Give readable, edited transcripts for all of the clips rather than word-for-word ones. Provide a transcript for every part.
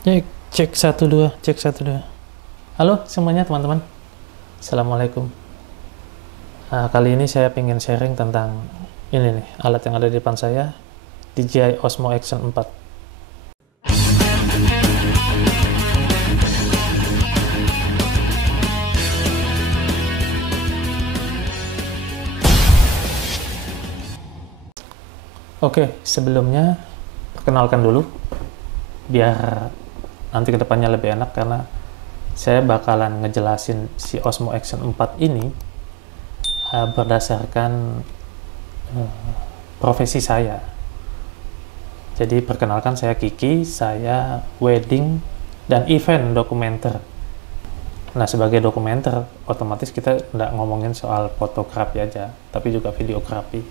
Cek, cek satu dua, cek satu dua. Halo semuanya teman-teman. Assalamualaikum. Kali ini saya ingin sharing tentang ini nih, alat yang ada di depan saya, DJI Osmo Action 4. Oke, sebelumnya perkenalkan dulu, biar nanti kedepannya lebih enak karena saya bakalan ngejelasin si Osmo Action 4 ini berdasarkan profesi saya. Jadi perkenalkan, saya Kiki, saya wedding dan event dokumenter. Nah, sebagai dokumenter, otomatis kita nggak ngomongin soal fotografi aja, tapi juga videografi.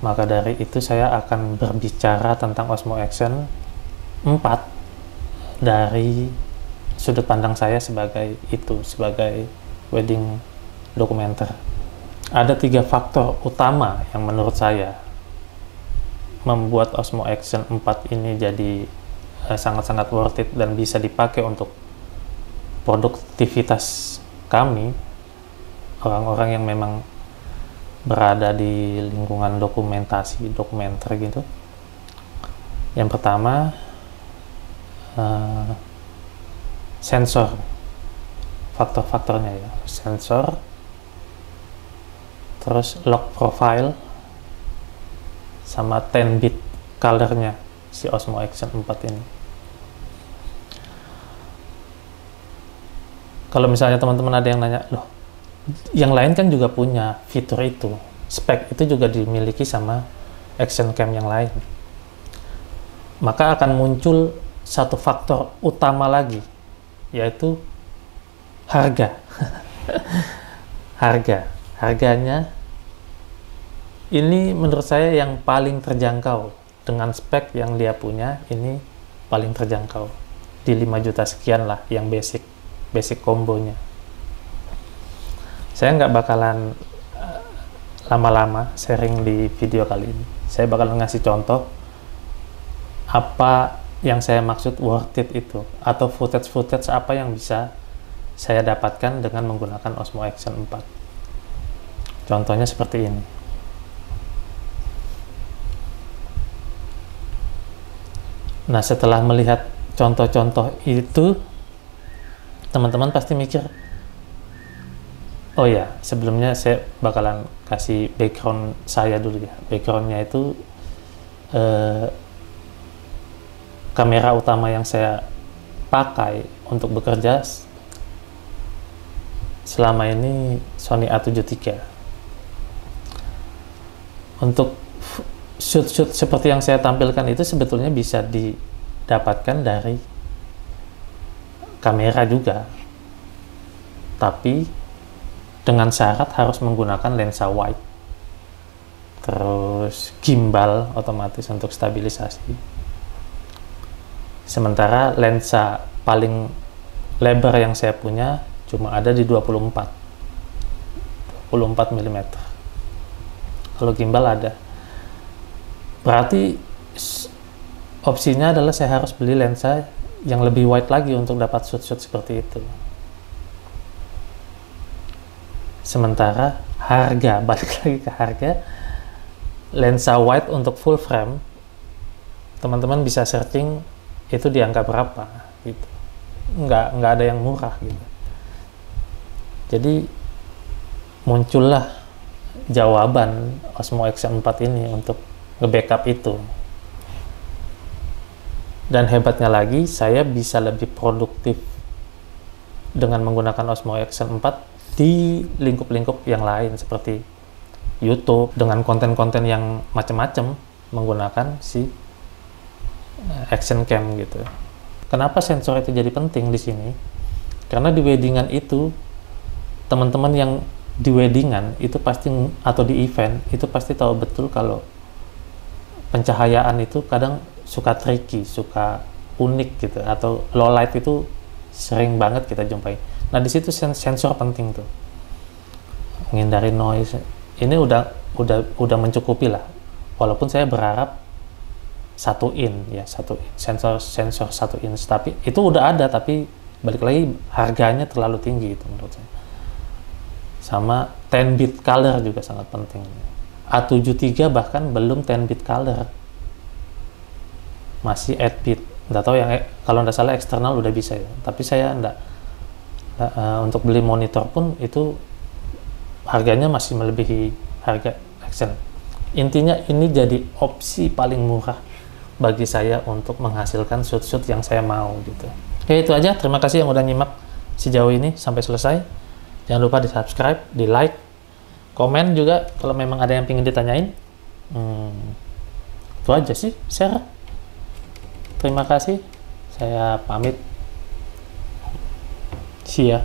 Maka dari itu saya akan berbicara tentang Osmo Action 4 dari sudut pandang saya sebagai wedding dokumenter. Ada 3 faktor utama yang menurut saya membuat Osmo Action 4 ini jadi sangat-sangat worth it dan bisa dipakai untuk produktivitas kami, orang-orang yang memang berada di lingkungan dokumentasi, dokumenter gitu. Yang pertama, sensor. Faktor-faktornya ya, sensor, terus lock profile, sama 10 bit colornya si Osmo Action 4 ini. Kalau misalnya teman-teman ada yang nanya, loh, yang lain kan juga punya fitur itu, spek itu juga dimiliki sama action cam yang lain, maka akan muncul satu faktor utama lagi, yaitu harga. Harganya ini menurut saya yang paling terjangkau. Dengan spek yang dia punya ini paling terjangkau, di 5 juta sekian lah, yang basic kombonya. Saya nggak bakalan lama-lama sharing di video kali ini. Saya bakalan ngasih contoh apa yang saya maksud worth it itu, atau footage apa yang bisa saya dapatkan dengan menggunakan Osmo Action 4. Contohnya seperti ini. Nah, setelah melihat contoh-contoh itu, teman-teman pasti mikir, oh ya, sebelumnya saya bakalan kasih background saya dulu ya. Backgroundnya itu kamera utama yang saya pakai untuk bekerja selama ini Sony A73. Untuk shoot seperti yang saya tampilkan itu sebetulnya bisa didapatkan dari kamera juga, tapi dengan syarat harus menggunakan lensa wide, terus gimbal otomatis untuk stabilisasi. Sementara lensa paling lebar yang saya punya cuma ada di 24 mm. Kalau gimbal ada. Berarti opsinya adalah saya harus beli lensa yang lebih wide lagi untuk dapat shoot seperti itu. Sementara harga, balik lagi ke harga, lensa wide untuk full frame, teman-teman bisa searching itu di angka berapa gitu. Nggak ada yang murah gitu. Jadi muncullah jawaban Osmo Action 4 ini untuk nge-backup itu. Dan hebatnya lagi, saya bisa lebih produktif dengan menggunakan Osmo Action 4 di lingkup-lingkup yang lain seperti YouTube, dengan konten-konten yang macam-macam menggunakan si action cam gitu. Kenapa sensor itu jadi penting di sini? Karena di weddingan itu, teman-teman yang di weddingan itu pasti, atau di event itu pasti tahu betul kalau pencahayaan itu kadang suka tricky, suka unik gitu, atau low light itu sering banget kita jumpai. Nah, di situ sensor penting tuh, menghindari noise. Ini udah mencukupi lah. Walaupun saya berharap sensor 1 inch, tapi itu udah ada, tapi balik lagi harganya terlalu tinggi itu menurut saya. Sama 10 bit color juga sangat penting. A73 bahkan belum 10 bit color, masih 8 bit. Nggak tahu yang kalau nggak salah eksternal udah bisa ya, tapi saya untuk beli monitor pun itu harganya masih melebihi harga Accent. Intinya ini jadi opsi paling murah bagi saya untuk menghasilkan shoot-shoot yang saya mau gitu. Oke, itu aja. Terima kasih yang udah nyimak sejauh ini sampai selesai. Jangan lupa di subscribe, di like, komen juga kalau memang ada yang ingin ditanyain. Itu aja sih, share. Terima kasih. Saya pamit. See ya.